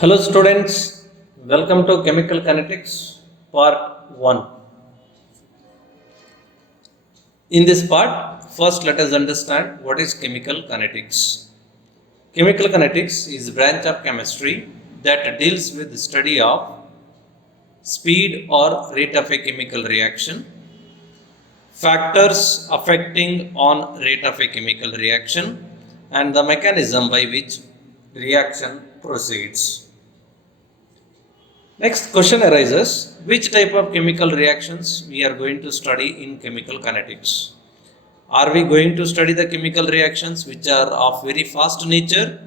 Hello students, welcome to Chemical Kinetics part 1. In this part, first let us understand what is chemical kinetics. Chemical kinetics is a branch of chemistry that deals with the study of speed or rate of a chemical reaction, factors affecting on rate of a chemical reaction, and the mechanism by which reaction proceeds. Next question arises, which type of chemical reactions we are going to study in chemical kinetics? Are we going to study the chemical reactions which are of very fast nature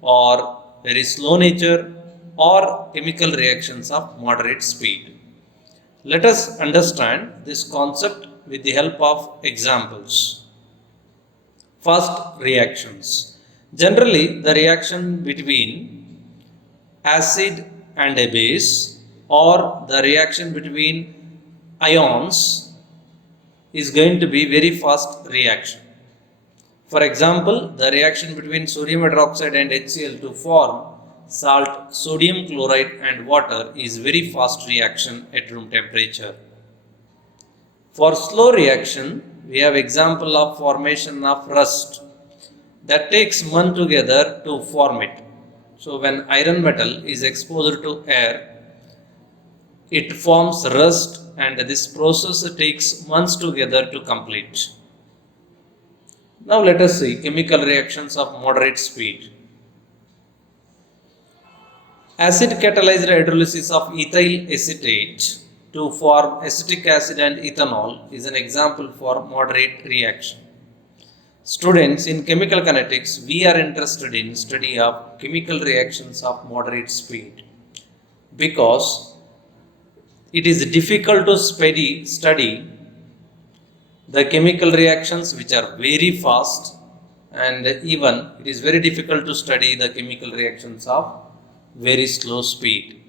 or very slow nature or chemical reactions of moderate speed? Let us understand this concept with the help of examples. First, reactions. Generally, the reaction between acid and a base or the reaction between ions is going to be very fast reaction. For example, the reaction between sodium hydroxide and HCl to form salt, sodium chloride and water is very fast reaction at room temperature. For slow reaction, we have example of formation of rust that takes months together to form it. So when iron metal is exposed to air, it forms rust and this process takes months together to complete. Now let us see chemical reactions of moderate speed. Acid catalyzed hydrolysis of ethyl acetate to form acetic acid and ethanol is an example for moderate reaction. Students, in chemical kinetics, we are interested in study of chemical reactions of moderate speed because it is difficult to study the chemical reactions which are very fast, and even it is very difficult to study the chemical reactions of very slow speed.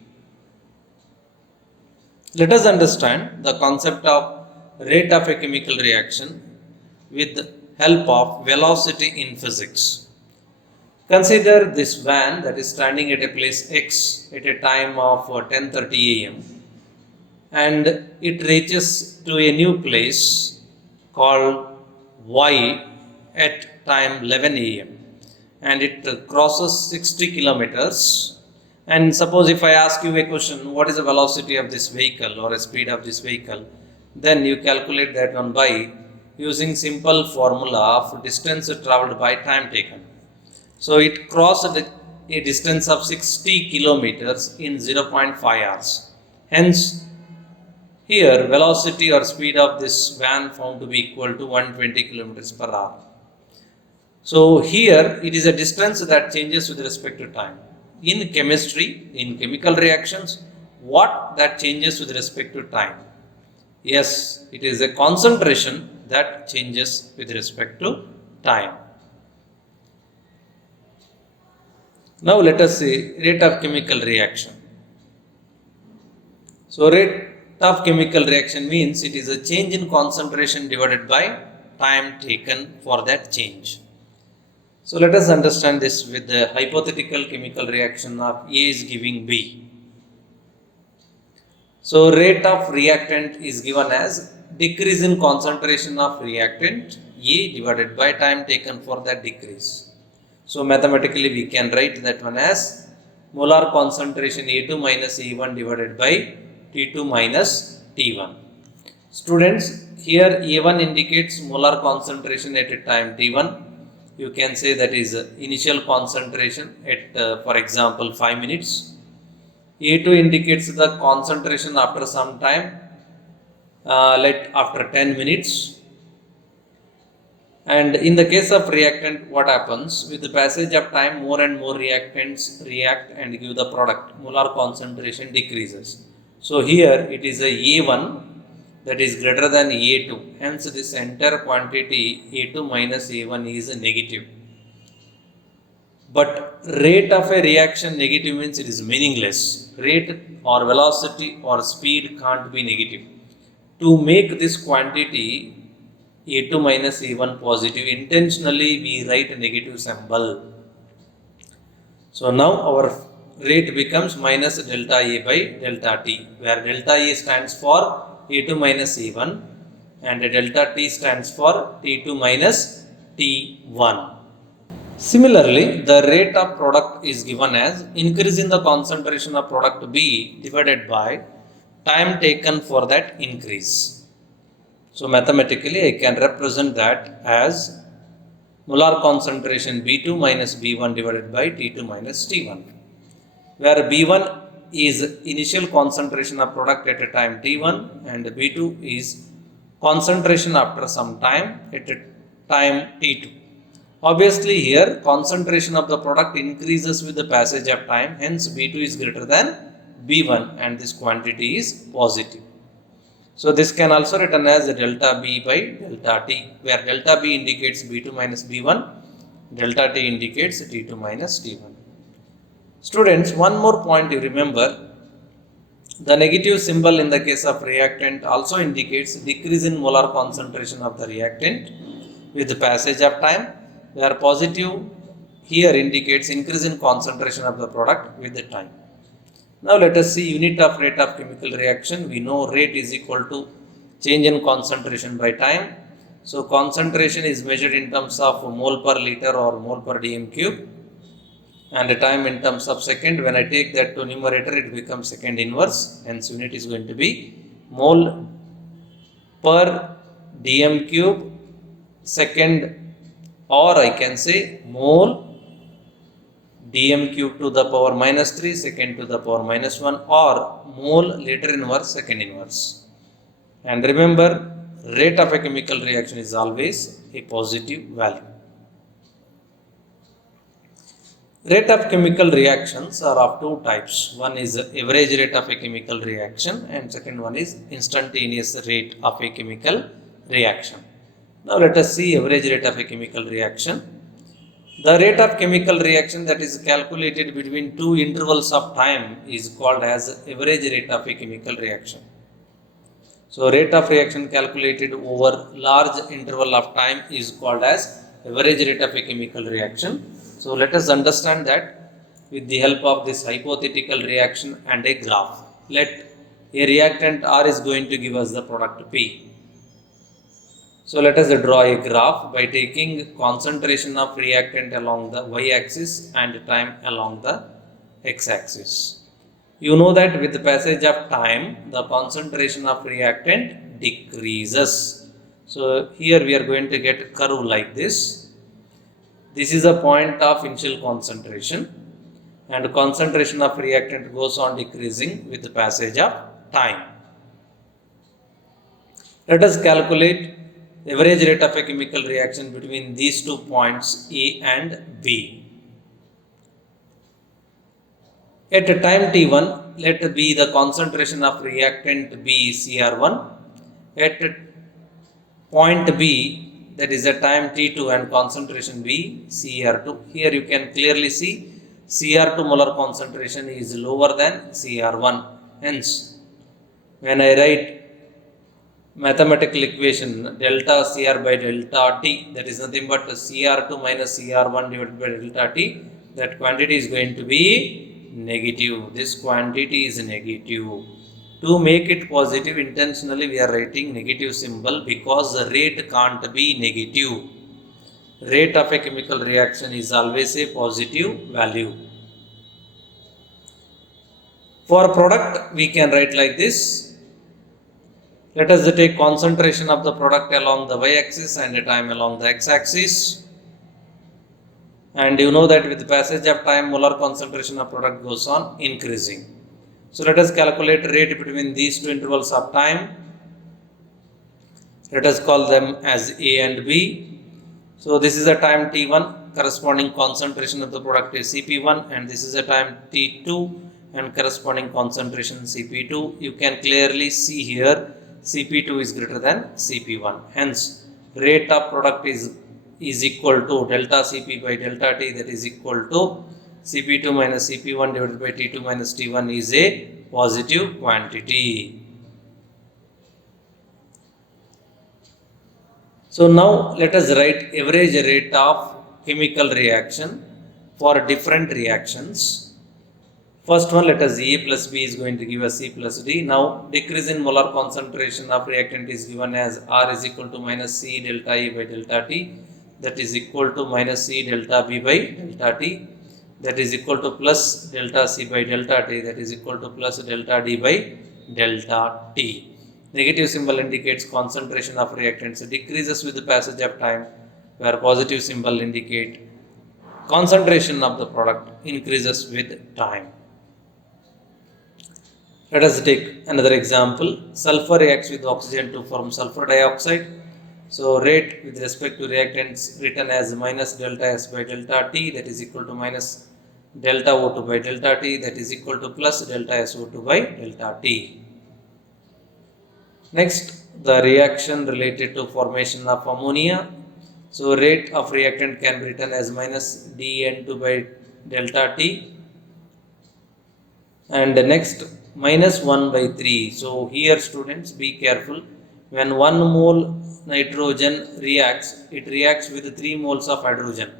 Let us understand the concept of rate of a chemical reaction with help of velocity in physics. Consider this van that is standing at a place X at a time of 10:30 am and it reaches to a new place called Y at time 11 am and it crosses 60 kilometers. And suppose if I ask you a question, what is the velocity of this vehicle or a speed of this vehicle, then you calculate that one by using simple formula of distance traveled by time taken. So it crossed a distance of 60 kilometers in 0.5 hours. Hence, here velocity or speed of this van found to be equal to 120 kilometers per hour. So here it is a distance that changes with respect to time. In chemistry, in chemical reactions, what that changes with respect to time? Yes, it is a concentration that changes with respect to time. Now let us see rate of chemical reaction. So rate of chemical reaction means it is a change in concentration divided by time taken for that change. So let us understand this with the hypothetical chemical reaction of A is giving B. So rate of reactant is given as decrease in concentration of reactant A divided by time taken for that decrease. So mathematically we can write that one as molar concentration A2 minus A1 divided by T2 minus T1. Students, here A1 indicates molar concentration at a time T1. You can say that is initial concentration at for example 5 minutes. A2 indicates the concentration after some time, after 10 minutes. And in the case of reactant, what happens? With the passage of time, more and more reactants react and give the product. Molar concentration decreases. So here it is a A1 that is greater than A2. Hence this entire quantity A2 minus A1 is negative. But rate of a reaction negative means it is meaningless. Rate or velocity or speed can't be negative. To make this quantity A2 minus A1 positive, intentionally we write a negative symbol. So now our rate becomes minus delta A by delta T, where delta A stands for A2 minus A1 and delta T stands for T2 minus T1. Similarly, the rate of product is given as increase in the concentration of product B divided by time taken for that increase. So mathematically I can represent that as molar concentration B2 minus B1 divided by T2 minus T1, where B1 is initial concentration of product at a time T1 and B2 is concentration after some time at a time T2. Obviously here concentration of the product increases with the passage of time, hence B2 is greater than B1 and this quantity is positive. So this can also written as delta B by delta T, where delta B indicates B2 minus B1, delta T indicates T2 minus T1. Students, one more point you remember, the negative symbol in the case of reactant also indicates decrease in molar concentration of the reactant with the passage of time, where positive here indicates increase in concentration of the product with the time. Now let us see unit of rate of chemical reaction. We know rate is equal to change in concentration by time. So concentration is measured in terms of mole per liter or mole per dm cube, and the time in terms of second. When I take that to numerator, it becomes second inverse, hence unit is going to be mole per dm cube second, or I can say mole dm cube to the power minus 3 second to the power minus 1, or mole liter inverse second inverse. And remember, rate of a chemical reaction is always a positive value. Rate of chemical reactions are of two types. One is average rate of a chemical reaction and second one is instantaneous rate of a chemical reaction. Now let us see average rate of a chemical reaction. The rate of chemical reaction that is calculated between two intervals of time is called as average rate of a chemical reaction. So rate of reaction calculated over large interval of time is called as average rate of a chemical reaction. So let us understand that with the help of this hypothetical reaction and a graph. Let a reactant R is going to give us the product P. So let us draw a graph by taking concentration of reactant along the y-axis and time along the x-axis. You know that with the passage of time, the concentration of reactant decreases. So here we are going to get a curve like this. This is a point of initial concentration, and concentration of reactant goes on decreasing with the passage of time. Let us calculate average rate of a chemical reaction between these 2 points A and B. At time T1, let be the concentration of reactant B Cr1. At point B, that is at time T2, and concentration B Cr2. Here you can clearly see Cr2 molar concentration is lower than Cr1. Hence, when I write mathematical equation delta Cr by delta T, that is nothing but Cr2 minus Cr1 divided by delta T, that quantity is going to be negative. This quantity is negative. To make it positive, intentionally we are writing negative symbol because the rate can't be negative. Rate of a chemical reaction is always a positive value. For product, we can write like this. Let us take concentration of the product along the y-axis and time along the x-axis. And you know that with the passage of time, molar concentration of product goes on increasing. So let us calculate rate between these two intervals of time. Let us call them as A and B. So this is a time T1, corresponding concentration of the product is Cp1, and this is a time T2 and corresponding concentration Cp2. You can clearly see here Cp2 is greater than Cp1. Hence, rate of product is equal to delta Cp by delta T, that is equal to Cp2 minus Cp1 divided by T2 minus T1 is a positive quantity. So now let us write average rate of chemical reaction for different reactions. First one, let us A plus B is going to give us C plus D. Now, decrease in molar concentration of reactant is given as R is equal to minus C delta A by delta T. That is equal to minus C delta B by delta T. That is equal to plus delta C by delta T. That is equal to plus delta D by delta T. Negative symbol indicates concentration of reactants decreases with the passage of time, where positive symbol indicate concentration of the product increases with time. Let us take another example. Sulfur reacts with oxygen to form sulfur dioxide. So rate with respect to reactants written as minus delta S by delta T, that is equal to minus delta O2 by delta T, that is equal to plus delta SO2 by delta T. Next, the reaction related to formation of ammonia. So rate of reactant can be written as minus dN2 by delta T. And next, minus 1 by 3. So here students, be careful. When 1 mole nitrogen reacts, it reacts with 3 moles of hydrogen.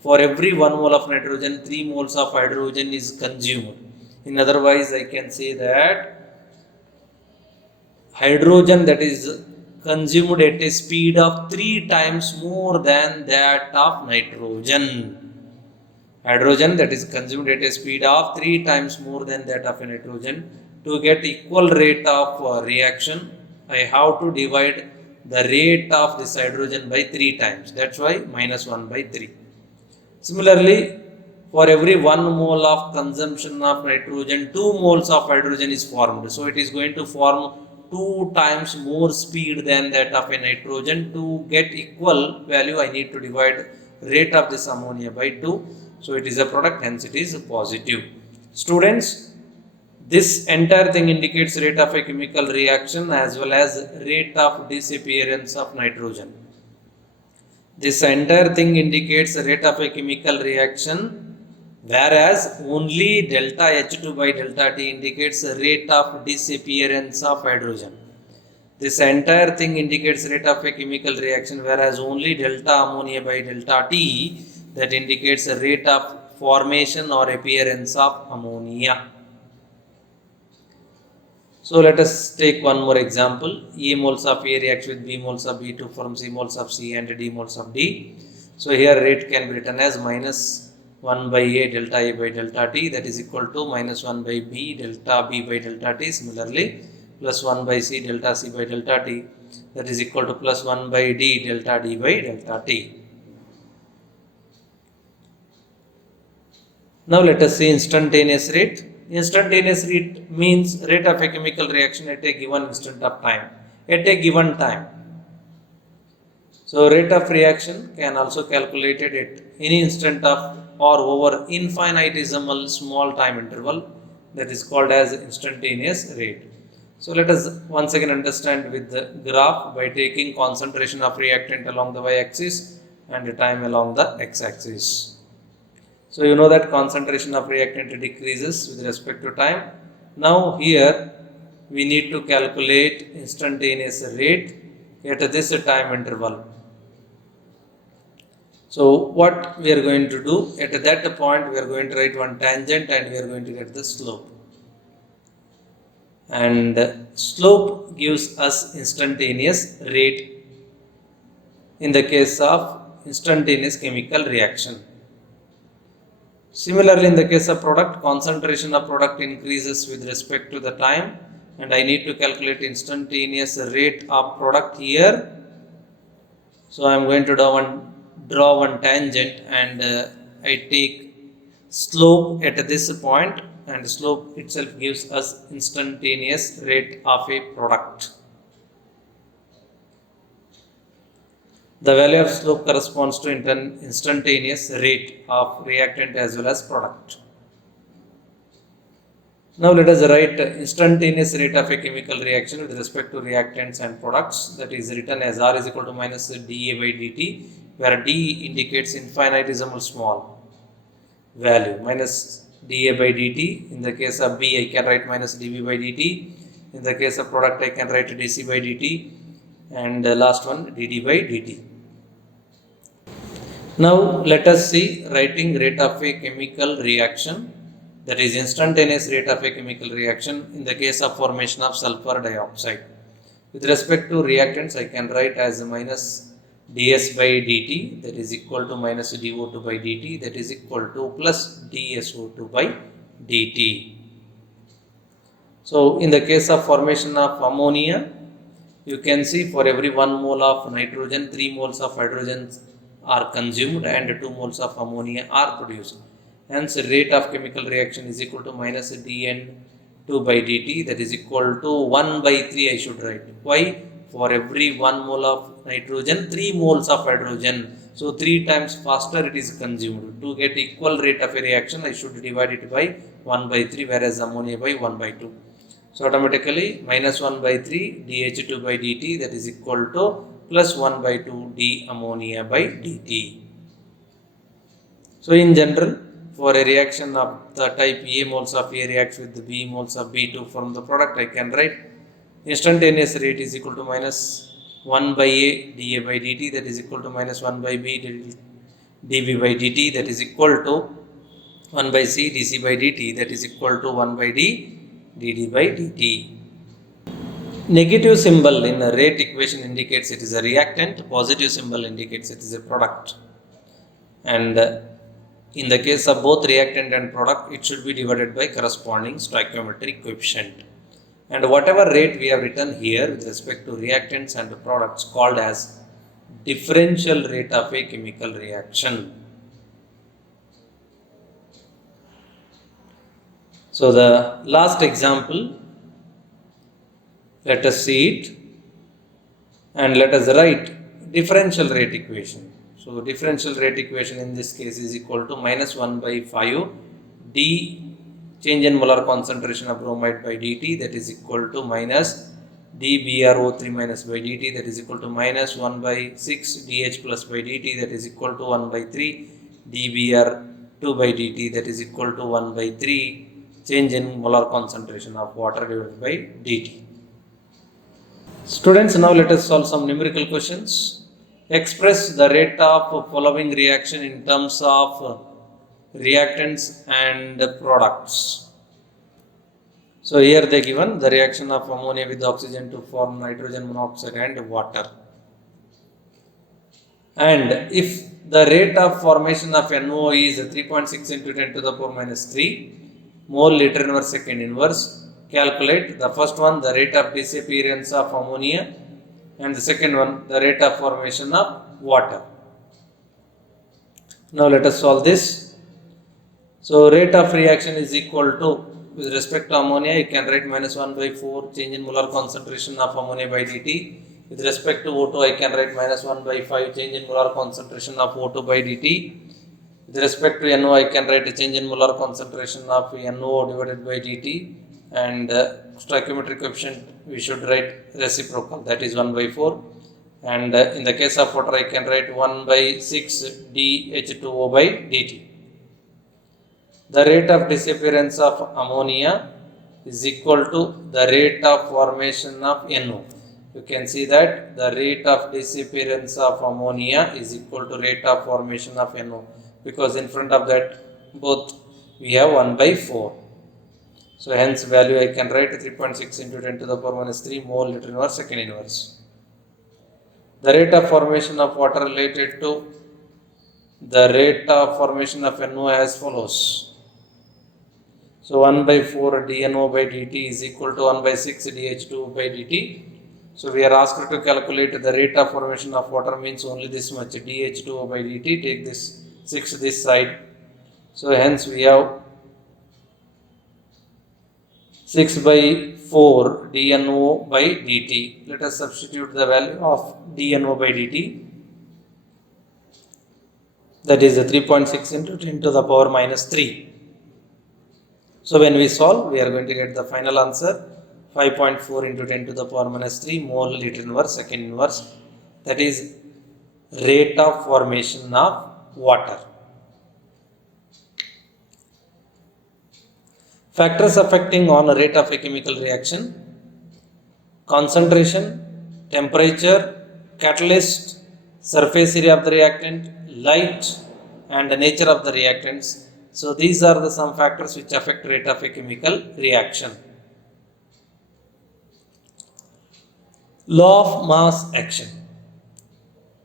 For every 1 mole of nitrogen, 3 moles of hydrogen is consumed. In other words, I can say that hydrogen that is consumed at a speed of 3 times more than that of nitrogen. Hydrogen that is consumed at a speed of 3 times more than that of a nitrogen. To get equal rate of reaction, I have to divide the rate of this hydrogen by 3 times. That's why minus 1 by 3. Similarly, for every 1 mole of consumption of nitrogen, 2 moles of hydrogen is formed. So it is going to form 2 times more speed than that of a nitrogen. To get equal value, I need to divide rate of this ammonia by 2. So it is a product, hence it is positive. Students, this entire thing indicates rate of a chemical reaction as well as rate of disappearance of nitrogen. This entire thing indicates rate of a chemical reaction, whereas only delta H2 by delta T indicates rate of disappearance of hydrogen. This entire thing indicates rate of a chemical reaction, whereas only delta ammonia by delta T that indicates a rate of formation or appearance of ammonia. So let us take one more example. A moles of A reacts with B moles of B to form C moles of C and D moles of D. So here rate can be written as minus 1 by A delta A by delta T, that is equal to minus 1 by B delta B by delta T. Similarly, plus 1 by C delta C by delta T, that is equal to plus 1 by D delta D by delta T. Now let us see instantaneous rate. Instantaneous rate means rate of a chemical reaction at a given instant of time, at a given time. So rate of reaction can also calculated at any instant of or over infinitesimal small time interval, that is called as instantaneous rate. So let us once again understand with the graph by taking concentration of reactant along the y-axis and time along the x-axis. So you know that concentration of reactant decreases with respect to time. Now here we need to calculate instantaneous rate at this time interval. So what we are going to do, at that point we are going to write one tangent and we are going to get the slope. And slope gives us instantaneous rate in the case of instantaneous chemical reaction. Similarly, in the case of product, concentration of product increases with respect to the time, and I need to calculate instantaneous rate of product here. So I am going to draw one tangent and I take slope at this point, and slope itself gives us instantaneous rate of a product. The value of slope corresponds to instantaneous rate of reactant as well as product. Now let us write instantaneous rate of a chemical reaction with respect to reactants and products, that is written as R is equal to minus dA by dt, where d indicates infinitesimal small value, minus dA by dt. In the case of B, I can write minus dV by dt. In the case of product, I can write dC by dt, and last one dd by dt. Now let us see writing rate of a chemical reaction. that is instantaneous rate of a chemical reaction in the case of formation of sulfur dioxide. With respect to reactants, I can write as minus ds by dt, that is equal to minus dO2 by dt, that is equal to plus dSO2 by dt. So in the case of formation of ammonia, you can see for every 1 mole of nitrogen, 3 moles of hydrogen are consumed and 2 moles of ammonia are produced. Hence, rate of chemical reaction is equal to minus dN2 by dt, that is equal to 1 by 3 I should write. Why? For every 1 mole of nitrogen, 3 moles of hydrogen. So 3 times faster it is consumed. To get equal rate of a reaction, I should divide it by 1 by 3, whereas ammonia by 1 by 2. So automatically minus 1 by 3 dH2 by dt, that is equal to plus 1 by 2 d ammonia by dt. So in general, for a reaction of the type A moles of A reacts with B moles of B to form the product, I can write instantaneous rate is equal to minus 1 by A dA by dt, that is equal to minus 1 by B dB by dt, that is equal to 1 by C dC by dt, that is equal to 1 by D dd by dt. Negative symbol in a rate equation indicates it is a reactant, positive symbol indicates it is a product. And in the case of both reactant and product, it should be divided by corresponding stoichiometric coefficient. And whatever rate we have written here with respect to reactants and products called as differential rate of a chemical reaction. So the last example, let us see it and let us write differential rate equation. So differential rate equation in this case is equal to minus 1 by 5 d change in molar concentration of bromide by dt, that is equal to minus dBrO3 minus by dt, that is equal to minus 1 by 6 dH plus by dt, that is equal to 1 by 3 dBr2 by dt, that is equal to 1 by 3 change in molar concentration of water divided by dt. Students, now let us solve some numerical questions. Express the rate of following reaction in terms of reactants and products. So here they given the reaction of ammonia with oxygen to form nitrogen monoxide and water. And if the rate of formation of NO is 3.6 into 10 to the power minus 3 mole liter inverse second inverse, calculate the first one, the rate of disappearance of ammonia, and the second one, the rate of formation of water. Now let us solve this. So rate of reaction is equal to, with respect to ammonia, you can write minus 1 by 4 change in molar concentration of ammonia by dt. With respect to O2, I can write minus 1 by 5 change in molar concentration of O2 by dt. With respect to NO, I can write a change in molar concentration of NO divided by dt, and stoichiometric coefficient we should write reciprocal, that is 1 by 4. And in the case of water, I can write 1 by 6 dH2O by dt. The rate of disappearance of ammonia is equal to the rate of formation of NO. You can see that the rate of disappearance of ammonia is equal to rate of formation of NO, because in front of that both we have 1 by 4. So hence value I can write 3.6 into 10 to the power minus 3 mole liter inverse second inverse. The rate of formation of water related to the rate of formation of NO as follows. So 1 by 4 dNO by dt is equal to 1 by 6 dH2 by dt. So we are asked to calculate the rate of formation of water, means only this much dH2O by dt. Take this 6 this side. So hence we have 6 by 4 dNO by dt. Let us substitute the value of dNO by dt. That is 3.6 into 10 to the power minus 3. So when we solve, we are going to get the final answer 5.4 into 10 to the power minus 3 mole liter inverse second inverse. That is rate of formation of water. Factors affecting on a rate of a chemical reaction: concentration, temperature, catalyst, surface area of the reactant, light, and the nature of the reactants. So these are the some factors which affect rate of a chemical reaction. Law of mass action.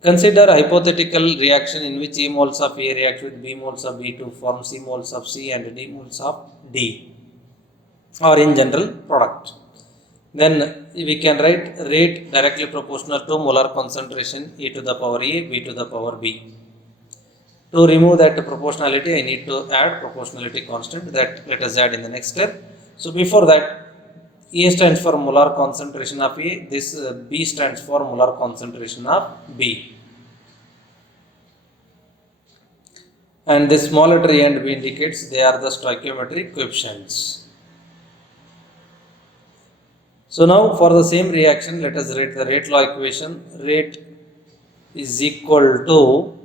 Consider hypothetical reaction in which A moles of A react with B moles of B to form C moles of C and D moles of D, or in general product. Then we can write rate directly proportional to molar concentration E to the power A, B to the power B. To remove that proportionality, I need to add proportionality constant, that let us add in the next step. So before that, A stands for molar concentration of A, this B stands for molar concentration of B. And this small letter A and B indicates they are the stoichiometric coefficients. So now for the same reaction, let us write the rate law equation. Rate is equal to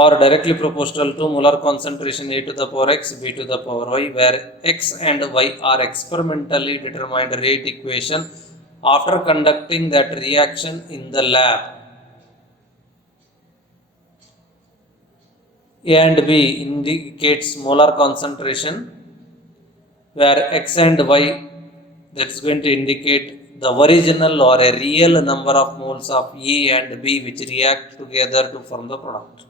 or directly proportional to molar concentration A to the power x, B to the power y, where x and y are experimentally determined rate equation after conducting that reaction in the lab. A and B indicates molar concentration, where x and y, that's going to indicate the original or a real number of moles of A and B which react together to form the product.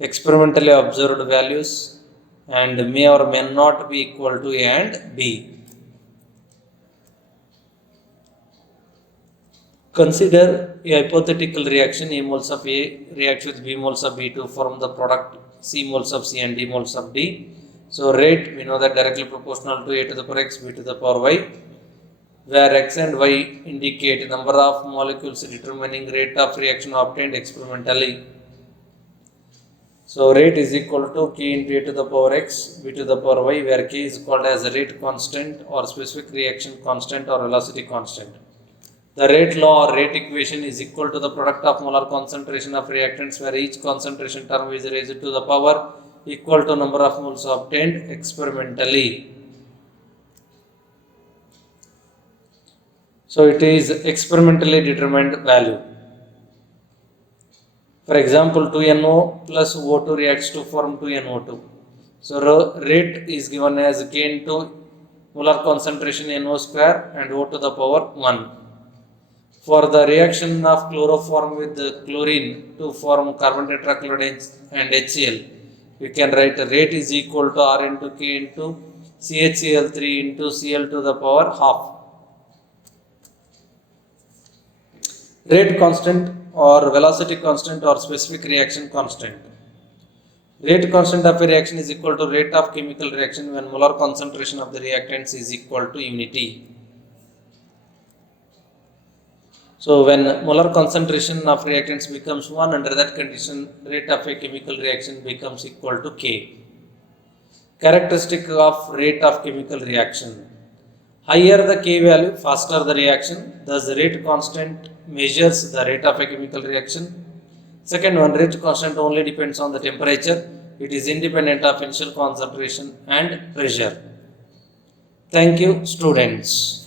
Experimentally observed values and may or may not be equal to A and B. Consider a hypothetical reaction. A moles of A reacts with B moles of B to form the product C moles of C and D moles of D. So rate, we know that directly proportional to A to the power x, B to the power y, where x and y indicate number of molecules determining rate of reaction obtained experimentally. So rate is equal to K into A to the power x, B to the power y, where K is called as a rate constant or specific reaction constant or velocity constant. The rate law or rate equation is equal to the product of molar concentration of reactants, where each concentration term is raised to the power equal to number of moles obtained experimentally. So it is experimentally determined value. For example, 2NO plus O2 reacts to form 2NO2. So rate is given as K into molar concentration NO square and O to the power 1. For the reaction of chloroform with chlorine to form carbon tetrachloride and HCl, we can write rate is equal to R into K into CHCl3 into Cl to the power half. Rate constant or velocity constant or specific reaction constant. Rate constant of a reaction is equal to rate of chemical reaction when molar concentration of the reactants is equal to unity. So when molar concentration of reactants becomes 1, under that condition rate of a chemical reaction becomes equal to K. Characteristic of rate of chemical reaction. Higher the K value, faster the reaction. Thus the rate constant measures the rate of a chemical reaction. Second one, rate constant only depends on the temperature. It is independent of initial concentration and pressure. Thank you, students.